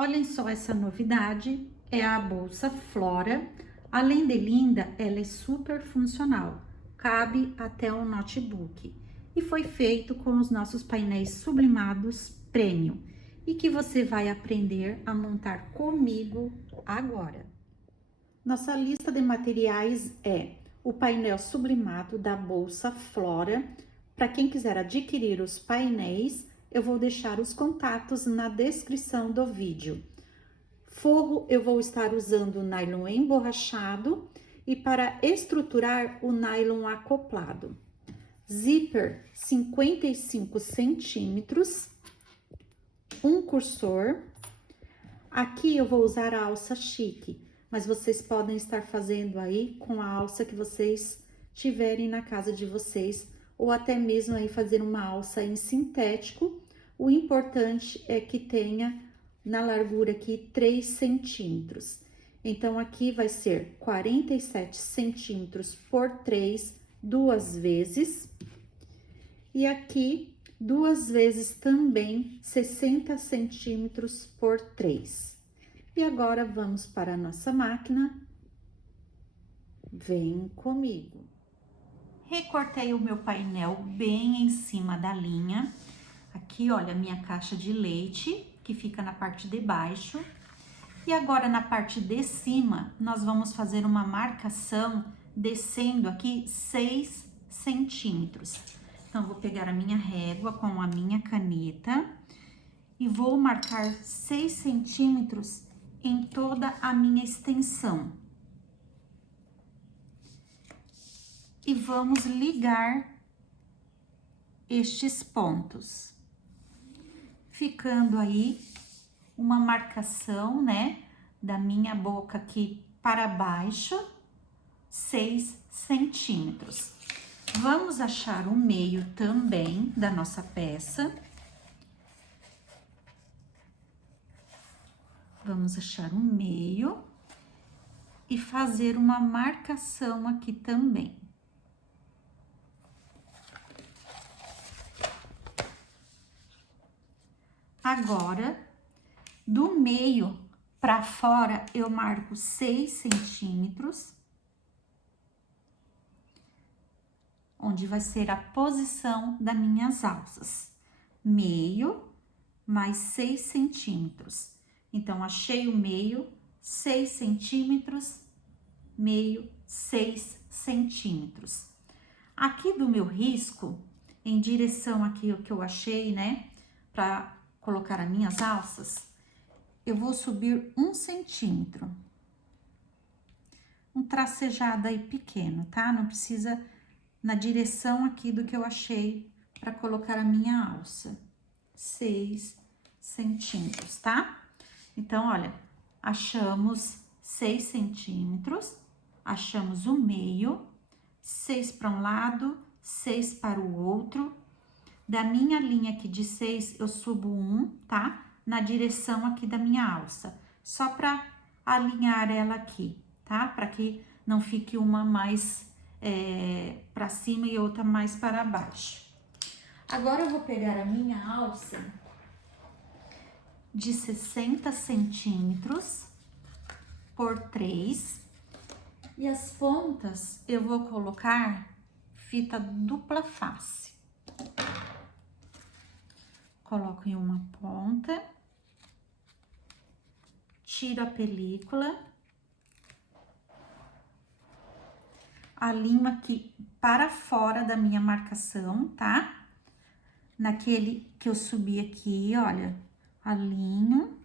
Olhem só essa novidade, é a bolsa Flora. Além de linda, ela é super funcional, cabe até um notebook e foi feito com os nossos painéis sublimados Premium e que você vai aprender a montar comigo agora. Nossa lista de materiais é o painel sublimado da bolsa Flora. Para quem quiser adquirir os painéis, eu vou deixar os contatos na descrição do vídeo. Forro, eu vou estar usando nylon emborrachado e para estruturar o nylon acoplado. Zíper 55 centímetros, um cursor. Aqui eu vou usar a alça chique, mas vocês podem estar fazendo aí com a alça que vocês tiverem na casa de vocês, ou até mesmo aí fazer uma alça em sintético. O importante é que tenha na largura aqui 3 centímetros. Então, aqui vai ser 47 centímetros por 3, duas vezes. E aqui, duas vezes também, 60 centímetros por 3. E agora, vamos para a nossa máquina. Vem comigo. Recortei o meu painel bem em cima da linha. Aqui, olha, a minha caixa de leite, que fica na parte de baixo. E agora, na parte de cima, nós vamos fazer uma marcação descendo aqui 6 centímetros. Então, vou pegar a minha régua com a minha caneta e vou marcar 6 centímetros em toda a minha extensão. E vamos ligar estes pontos, ficando aí uma marcação, né, da minha boca aqui para baixo, 6 centímetros. Vamos achar o meio também da nossa peça. Vamos achar o meio e fazer uma marcação aqui também. Agora, do meio para fora, eu marco 6 centímetros, onde vai ser a posição das minhas alças. Meio mais 6 centímetros. Então, achei o meio, 6 centímetros, meio, 6 centímetros. Aqui do meu risco, em direção aqui o que eu achei, né, para colocar as minhas alças, eu vou subir 1 centímetro. Um tracejado aí pequeno, tá? Não precisa na direção aqui do que eu achei para colocar a minha alça. 6 centímetros, tá? Então, olha, achamos 6 centímetros, achamos o meio, 6 para um lado, 6 para o outro. Da minha linha aqui de 6, eu subo 1, tá? Na direção aqui da minha alça, só para alinhar ela aqui, tá? Para que não fique uma mais para cima e outra mais para baixo. Agora, eu vou pegar a minha alça de 60 centímetros por 3 e as pontas eu vou colocar fita dupla face. Coloco em uma ponta, tiro a película, alinho aqui para fora da minha marcação, tá? Naquele que eu subi aqui, olha, alinho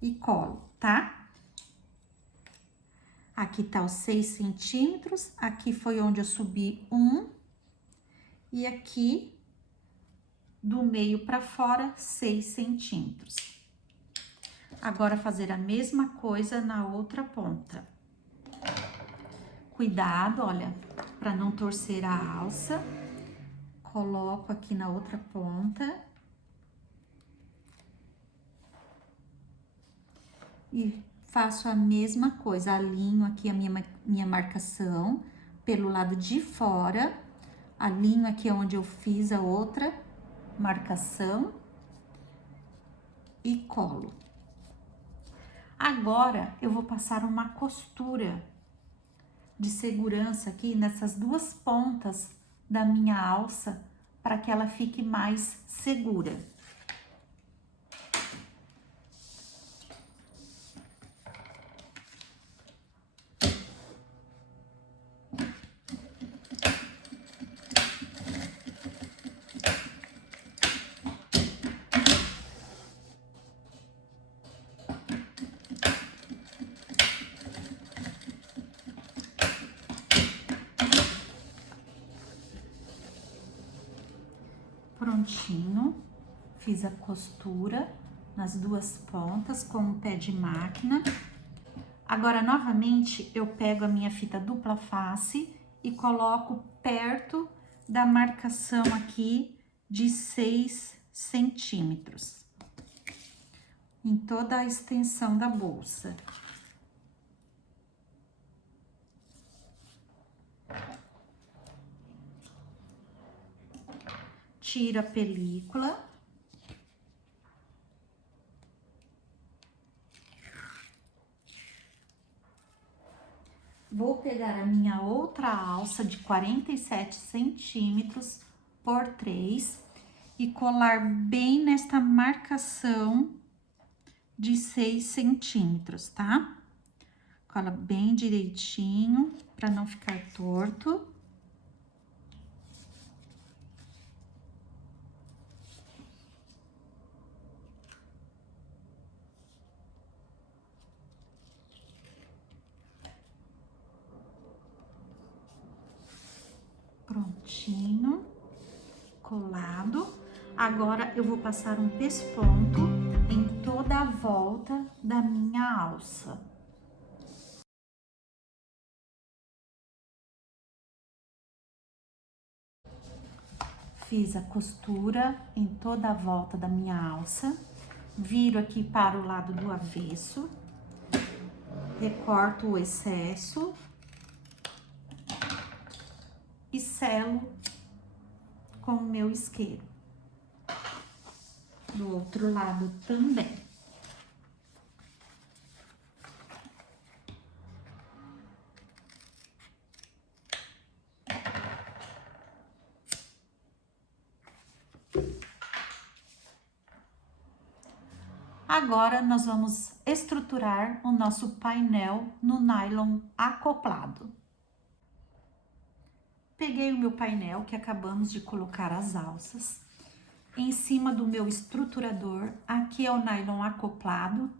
e colo, tá? Aqui tá os 6 centímetros, aqui foi onde eu subi 1, e aqui do meio para fora, 6 centímetros. Agora, fazer a mesma coisa na outra ponta. Cuidado, olha, para não torcer a alça. Coloco aqui na outra ponta. E faço a mesma coisa, alinho aqui a minha marcação pelo lado de fora. Alinho aqui onde eu fiz a outra marcação e colo. Agora, eu vou passar uma costura de segurança aqui nessas duas pontas da minha alça, para que ela fique mais segura. Prontinho, fiz a costura nas duas pontas com o pé de máquina. Agora, novamente, eu pego a minha fita dupla face e coloco perto da marcação aqui de 6 centímetros, em toda a extensão da bolsa. Tiro a película. Vou pegar a minha outra alça de 47 centímetros por 3 e colar bem nesta marcação de 6 centímetros, tá? Cola bem direitinho, para não ficar torto. Prontinho, colado. Agora, eu vou passar um pesponto em toda a volta da minha alça. Fiz a costura em toda a volta da minha alça. Viro aqui para o lado do avesso. Recorto o excesso. E selo com o meu isqueiro. Do outro lado também. Agora, nós vamos estruturar o nosso painel no nylon acoplado. Peguei o meu painel que acabamos de colocar as alças. Em cima do meu estruturador, aqui é o nylon acoplado.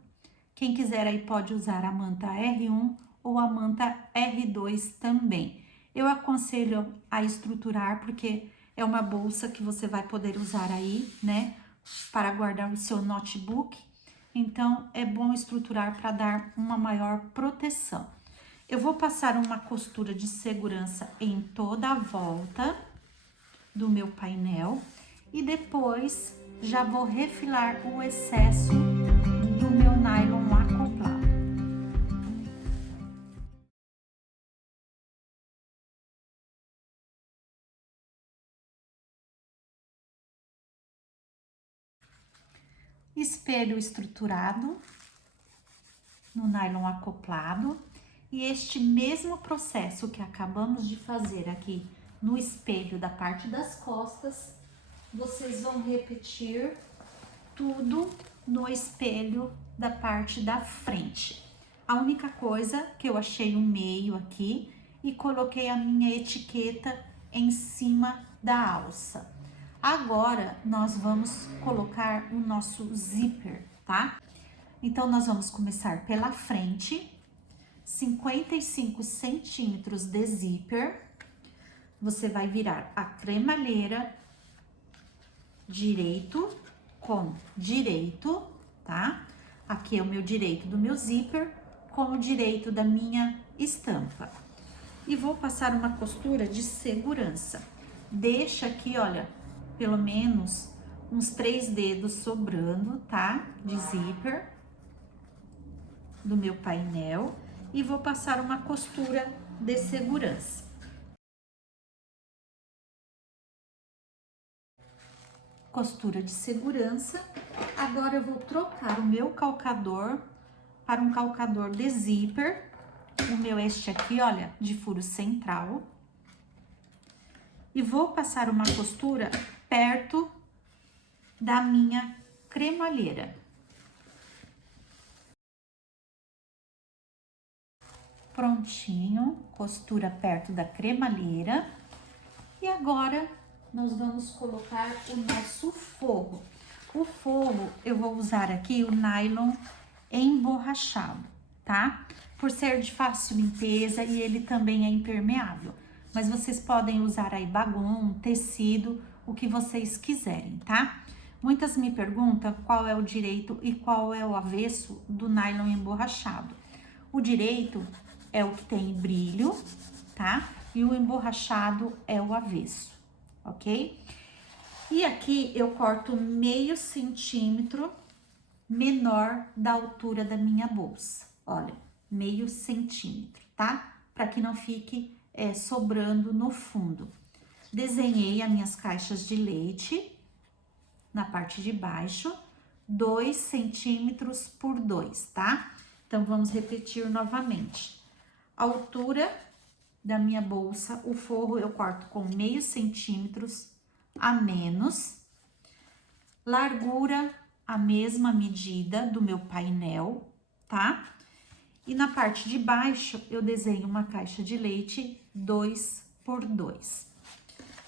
Quem quiser aí pode usar a manta R1 ou a manta R2 também. Eu aconselho a estruturar porque é uma bolsa que você vai poder usar aí, né, para guardar o seu notebook. Então, é bom estruturar para dar uma maior proteção. Eu vou passar uma costura de segurança em toda a volta do meu painel e depois já vou refilar o excesso do meu nylon acoplado. Espelho estruturado no nylon acoplado e este mesmo processo que acabamos de fazer aqui no espelho da parte das costas, vocês vão repetir tudo no espelho da parte da frente. A única coisa que eu achei um meio aqui e coloquei a minha etiqueta em cima da alça. Agora, nós vamos colocar o nosso zíper, tá? Então, nós vamos começar pela frente, 55 centímetros de zíper. Você vai virar a cremalheira direito com direito, tá? Aqui é o meu direito do meu zíper com o direito da minha estampa. E vou passar uma costura de segurança. Deixa aqui, olha, pelo menos uns 3 dedos sobrando, tá? De zíper do meu painel. E vou passar uma costura de segurança. Costura de segurança. Agora eu vou trocar o meu calcador para um calcador de zíper. O meu este aqui, olha, de furo central. E vou passar uma costura perto da minha cremalheira. Prontinho, costura perto da cremalheira. E agora nós vamos colocar o nosso forro. O forro eu vou usar aqui o nylon emborrachado, tá? Por ser de fácil limpeza e ele também é impermeável. Mas vocês podem usar aí bagun, tecido, o que vocês quiserem, tá? Muitas me perguntam qual é o direito e qual é o avesso do nylon emborrachado. O direito é o que tem brilho, tá? E o emborrachado é o avesso, ok? E aqui eu corto meio centímetro menor da altura da minha bolsa. Olha, meio centímetro, tá? Para que não fique sobrando no fundo. Desenhei as minhas caixas de leite na parte de baixo, 2 centímetros por 2, tá? Então, vamos repetir novamente. A altura da minha bolsa, o forro eu corto com meio centímetros a menos. Largura, a mesma medida do meu painel, tá? E na parte de baixo, eu desenho uma caixa de leite 2 por 2.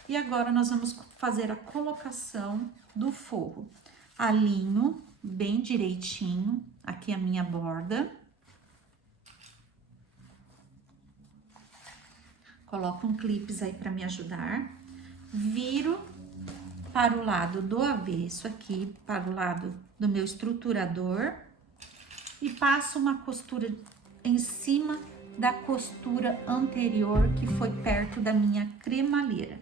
E agora, nós vamos fazer a colocação do forro. Alinho bem direitinho, aqui a minha borda. Coloco um clips aí para me ajudar. Viro para o lado do avesso aqui, para o lado do meu estruturador. E passo uma costura em cima da costura anterior, que foi perto da minha cremalheira.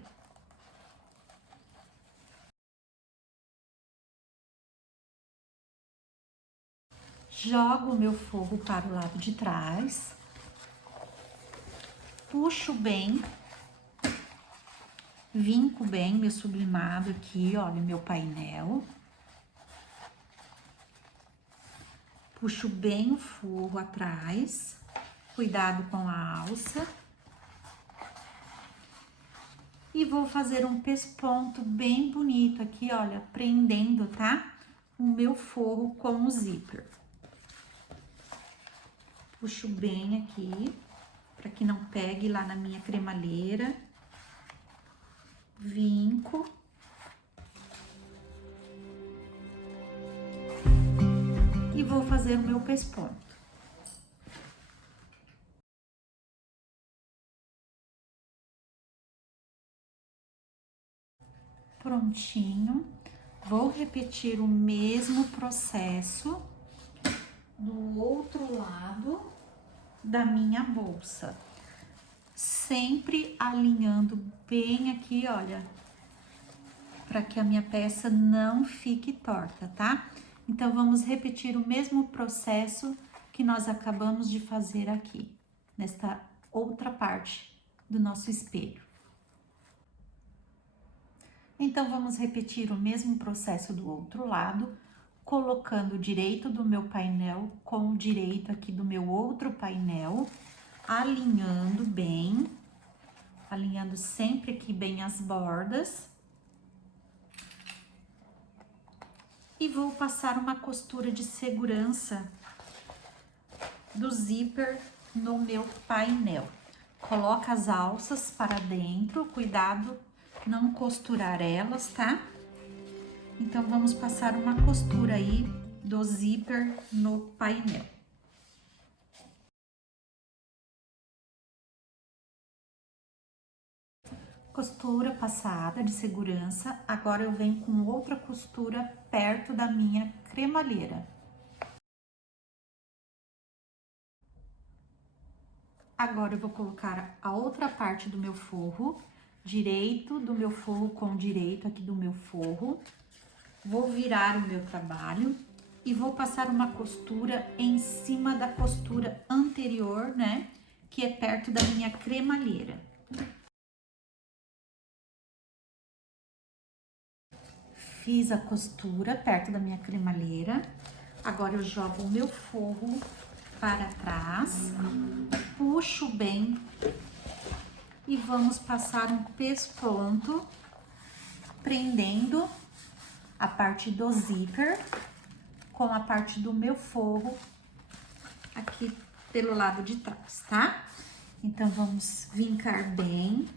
Jogo o meu forro para o lado de trás. Puxo bem. Vinco bem meu sublimado aqui, olha, meu painel. Puxo bem o forro atrás. Cuidado com a alça. E vou fazer um pesponto bem bonito aqui, olha, prendendo, tá? O meu forro com o zíper. Puxo bem aqui, para que não pegue lá na minha cremalheira. Vinco. E vou fazer o meu pesponto. Prontinho. Vou repetir o mesmo processo do outro lado da minha bolsa. Sempre alinhando bem aqui, olha, para que a minha peça não fique torta, tá? Então, vamos repetir o mesmo processo que nós acabamos de fazer aqui, nesta outra parte do nosso espelho. Então, vamos repetir o mesmo processo do outro lado, colocando o direito do meu painel com o direito aqui do meu outro painel, alinhando bem, alinhando sempre aqui bem as bordas. E vou passar uma costura de segurança do zíper no meu painel. Coloca as alças para dentro, cuidado não costurar elas, tá? Então, vamos passar uma costura aí do zíper no painel. Costura passada de segurança, agora eu venho com outra costura perto da minha cremalheira. Agora eu vou colocar a outra parte do meu forro, direito do meu forro com direito aqui do meu forro. Vou virar o meu trabalho e vou passar uma costura em cima da costura anterior, né? Que é perto da minha cremalheira. fiz a costura perto da minha cremalheira. Agora eu jogo o meu forro para trás, puxo bem e vamos passar um pesponto, prendendo a parte do zíper com a parte do meu forro aqui pelo lado de trás, tá? Então, vamos vincar bem,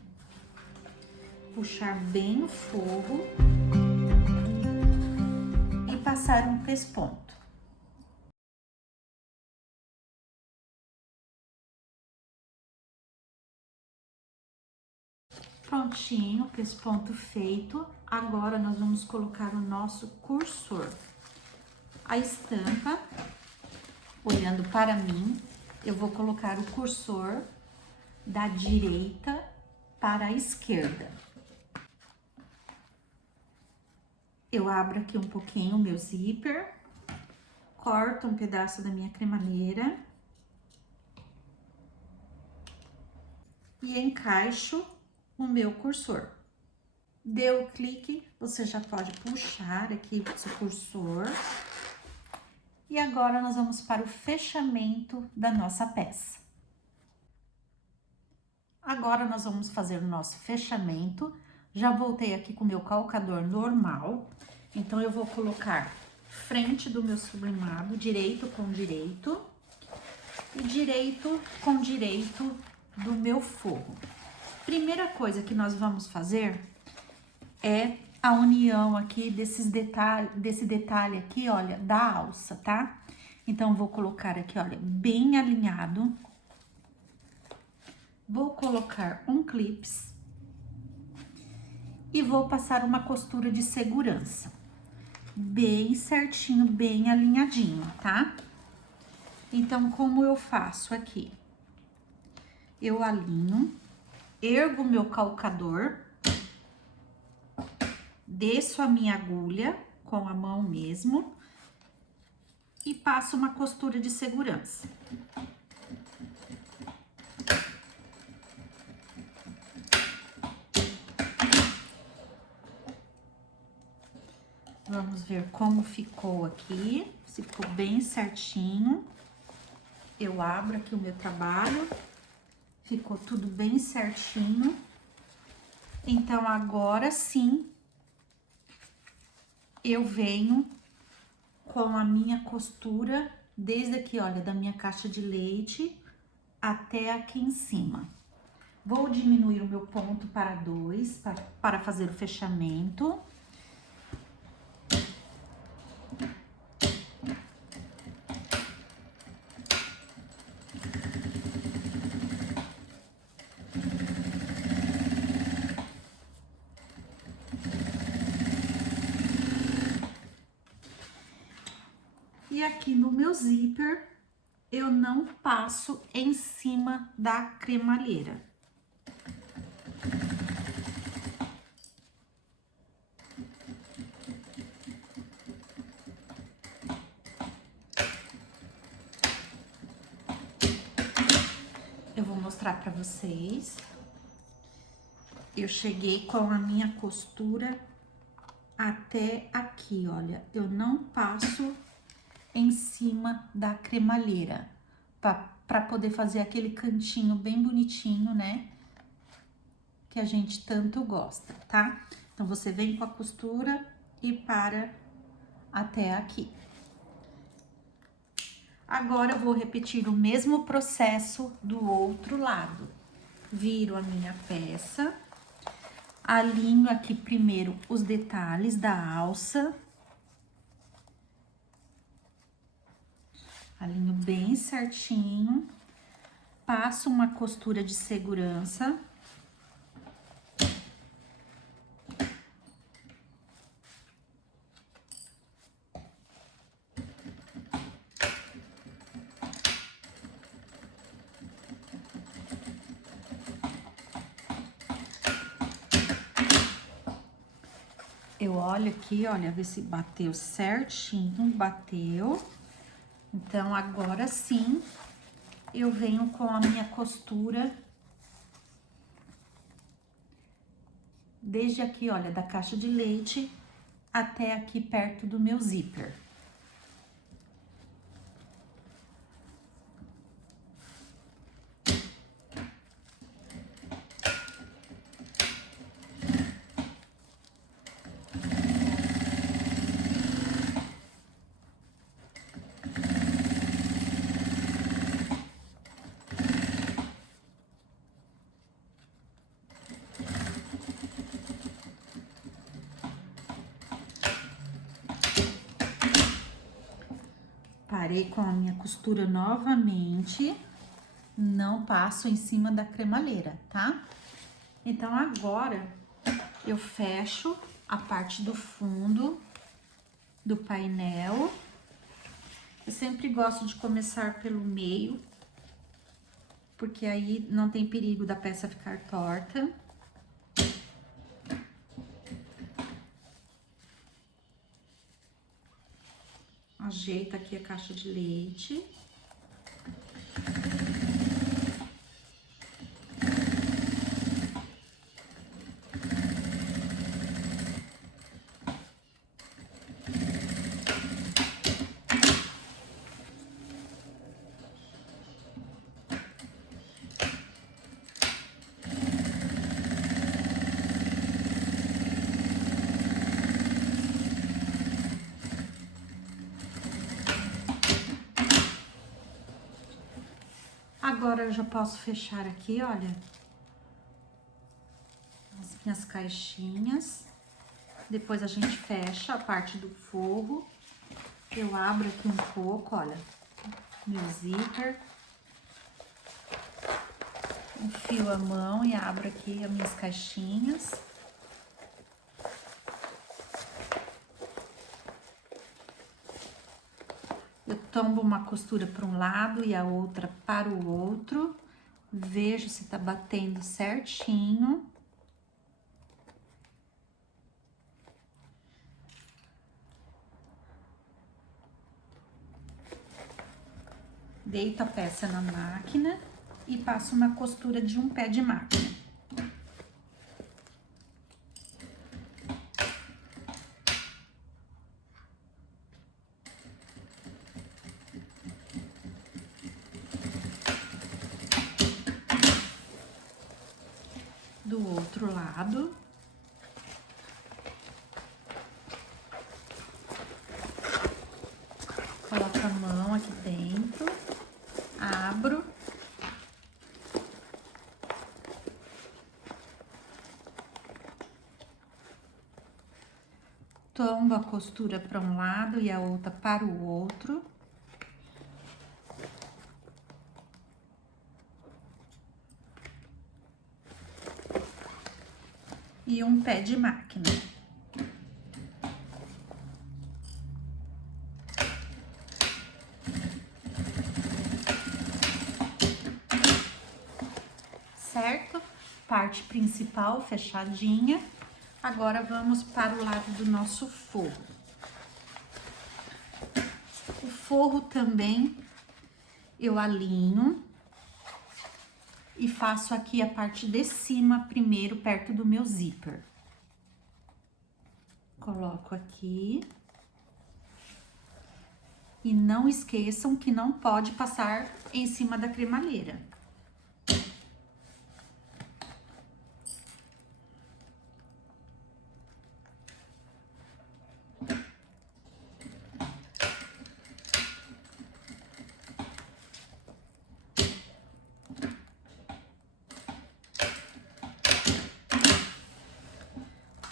puxar bem o forro e passar um pesponto. Prontinho, pesponto feito. Agora, nós vamos colocar o nosso cursor. A estampa, olhando para mim, eu vou colocar o cursor da direita para a esquerda. Eu abro aqui um pouquinho o meu zíper, corto um pedaço da minha cremalheira e encaixo o meu cursor. Deu o clique, você já pode puxar aqui o seu cursor. E agora, nós vamos para o fechamento da nossa peça. Agora, nós vamos fazer o nosso fechamento. Já voltei aqui com o meu calcador normal. Então, eu vou colocar frente do meu sublimado, direito com direito. E direito com direito do meu forro. Primeira coisa que nós vamos fazer é a união aqui desse detalhe aqui, olha, da alça, tá? Então, vou colocar aqui, olha, bem alinhado. Vou colocar um clips e vou passar uma costura de segurança. Bem certinho, bem alinhadinho, tá? Então, como eu faço aqui? Eu alinho, ergo meu calcador, desço a minha agulha com a mão mesmo e passo uma costura de segurança. Vamos ver como ficou aqui, ficou bem certinho. Eu abro aqui o meu trabalho, ficou tudo bem certinho. Então, agora sim, eu venho com a minha costura, desde aqui, olha, da minha caixa de leite até aqui em cima. Vou diminuir o meu ponto para 2, para fazer o fechamento. E aqui no meu zíper, eu não passo em cima da cremalheira. Eu vou mostrar pra vocês. Eu cheguei com a minha costura até aqui, olha. Eu não passo em cima da cremalheira, para poder fazer aquele cantinho bem bonitinho, né? Que a gente tanto gosta, tá? Então, você vem com a costura e para até aqui. Agora, eu vou repetir o mesmo processo do outro lado. Viro a minha peça, alinho aqui primeiro os detalhes da alça. Alinho bem certinho, passo uma costura de segurança. Eu olho aqui, olha, ver se bateu certinho, bateu. Então, agora sim, eu venho com a minha costura desde aqui, olha, da caixa de leite até aqui perto do meu zíper. Parei com a minha costura novamente, não passo em cima da cremalheira, tá? Então, agora, eu fecho a parte do fundo do painel. Eu sempre gosto de começar pelo meio, porque aí não tem perigo da peça ficar torta. Ajeita aqui a caixa de leite. Agora eu já posso fechar aqui, olha, as minhas caixinhas. Depois a gente fecha a parte do forro. Eu abro aqui um pouco, olha, meu zíper. Enfio a mão e abro aqui as minhas caixinhas. Eu tombo uma costura para um lado e a outra para o outro. Vejo se tá batendo certinho. Deito a peça na máquina e passo uma costura de um pé de máquina. Do outro lado. Coloco a mão aqui dentro, abro. Tombo a costura para um lado e a outra para o outro. E um pé de máquina. Certo? Parte principal fechadinha. Agora, vamos para o lado do nosso forro. O forro também eu alinho e faço aqui a parte de cima primeiro, perto do meu zíper. Coloco aqui. E não esqueçam que não pode passar em cima da cremalheira.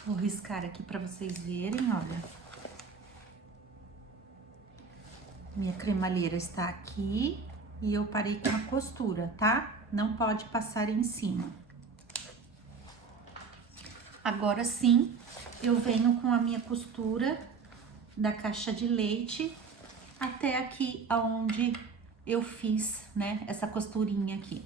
Vou riscar aqui para vocês verem, olha. Minha cremalheira está aqui e eu parei com a costura, tá? Não pode passar em cima. Agora sim, eu venho com a minha costura da caixa de leite até aqui aonde eu fiz, né, essa costurinha aqui.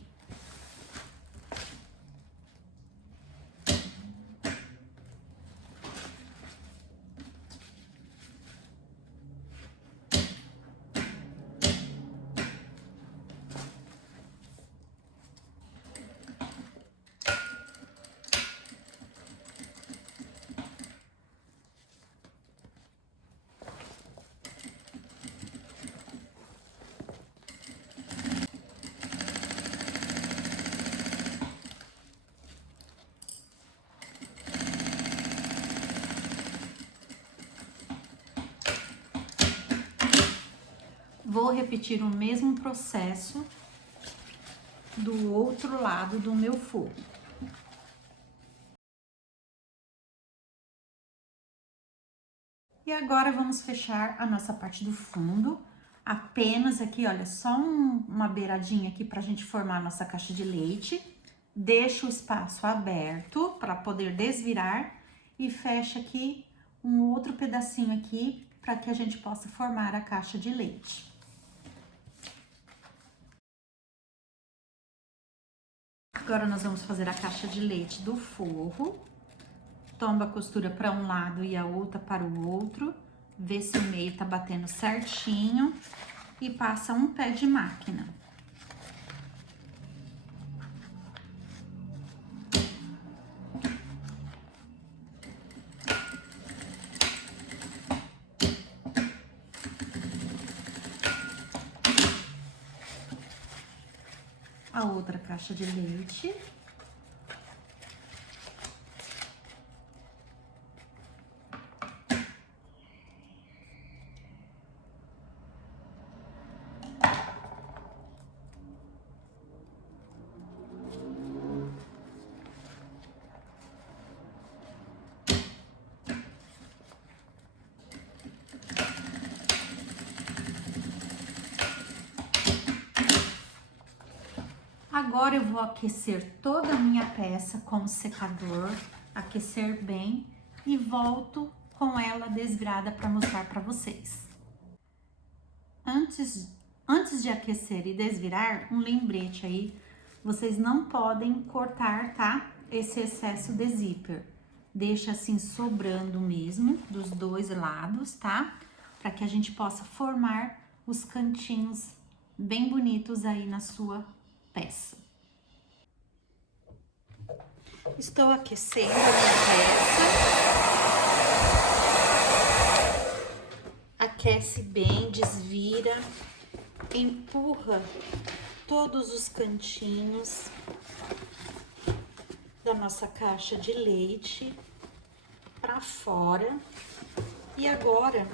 Vou repetir o mesmo processo do outro lado do meu forro. E agora vamos fechar a nossa parte do fundo. Apenas aqui, olha, só uma beiradinha aqui pra gente formar a nossa caixa de leite. Deixa o espaço aberto para poder desvirar e fecha aqui um outro pedacinho aqui para que a gente possa formar a caixa de leite. Agora nós vamos fazer a caixa de leite do forro. Tomba a costura para um lado e a outra para o outro. Vê se o meio tá batendo certinho e passa um pé de máquina. A outra caixa de leite. Agora eu vou aquecer toda a minha peça com o secador, aquecer bem e volto com ela desvirada para mostrar para vocês. Antes de aquecer e desvirar, um lembrete aí, vocês não podem cortar, tá? Esse excesso de zíper. Deixa assim sobrando mesmo dos dois lados, tá? Para que a gente possa formar os cantinhos bem bonitos aí na sua peça. Estou aquecendo a minha peça. Aquece bem, desvira, empurra todos os cantinhos da nossa caixa de leite para fora. E agora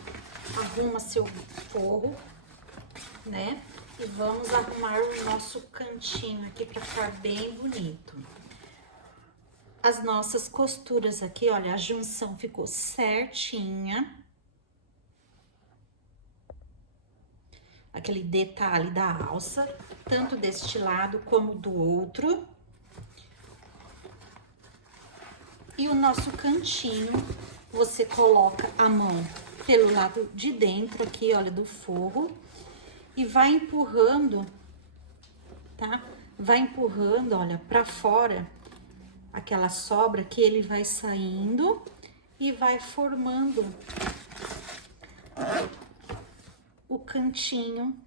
arruma seu forro, né? E vamos arrumar o nosso cantinho aqui para ficar bem bonito. As nossas costuras aqui, olha, a junção ficou certinha. Aquele detalhe da alça, tanto deste lado como do outro. E o nosso cantinho, você coloca a mão pelo lado de dentro aqui, olha, do forro. E vai empurrando, tá? Vai empurrando, olha, pra fora, aquela sobra que ele vai saindo e vai formando o cantinho,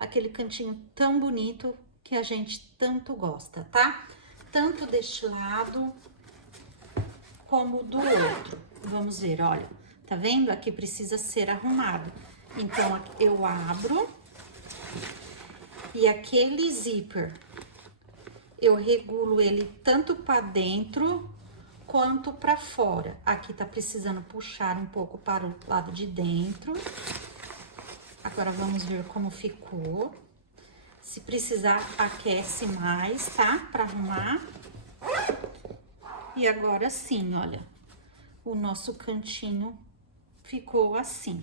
aquele cantinho tão bonito que a gente tanto gosta, tá? Tanto deste lado como do outro. Vamos ver, olha, tá vendo? Aqui precisa ser arrumado. Então, eu abro e aquele zíper, eu regulo ele tanto para dentro quanto para fora. Aqui tá precisando puxar um pouco para o lado de dentro. Agora, vamos ver como ficou. Se precisar, aquece mais, tá? Para arrumar. E agora sim, olha, o nosso cantinho ficou assim.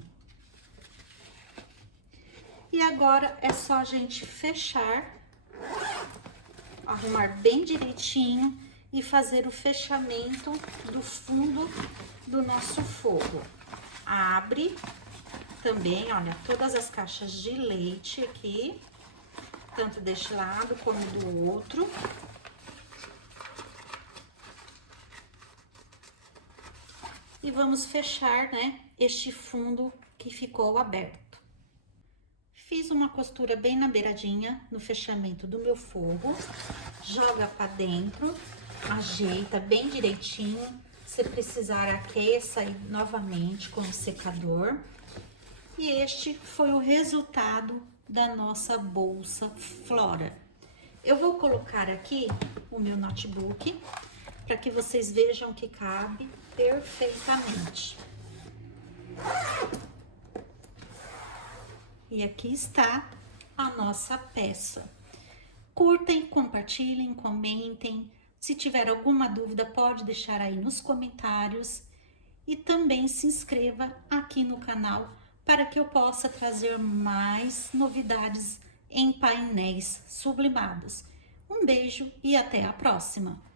E agora é só a gente fechar, arrumar bem direitinho e fazer o fechamento do fundo do nosso forro. Abre também, olha, todas as caixas de leite aqui, tanto deste lado como do outro. E vamos fechar, né, este fundo que ficou aberto. Fiz uma costura bem na beiradinha, no fechamento do meu forro. Joga pra dentro, ajeita bem direitinho. Se precisar, aqueça aí novamente com o secador. E este foi o resultado da nossa bolsa Flora. Eu vou colocar aqui o meu notebook para que vocês vejam que cabe perfeitamente. E aqui está a nossa peça. Curtem, compartilhem, comentem. Se tiver alguma dúvida, pode deixar aí nos comentários. E também se inscreva aqui no canal para que eu possa trazer mais novidades em painéis sublimados. Um beijo e até a próxima!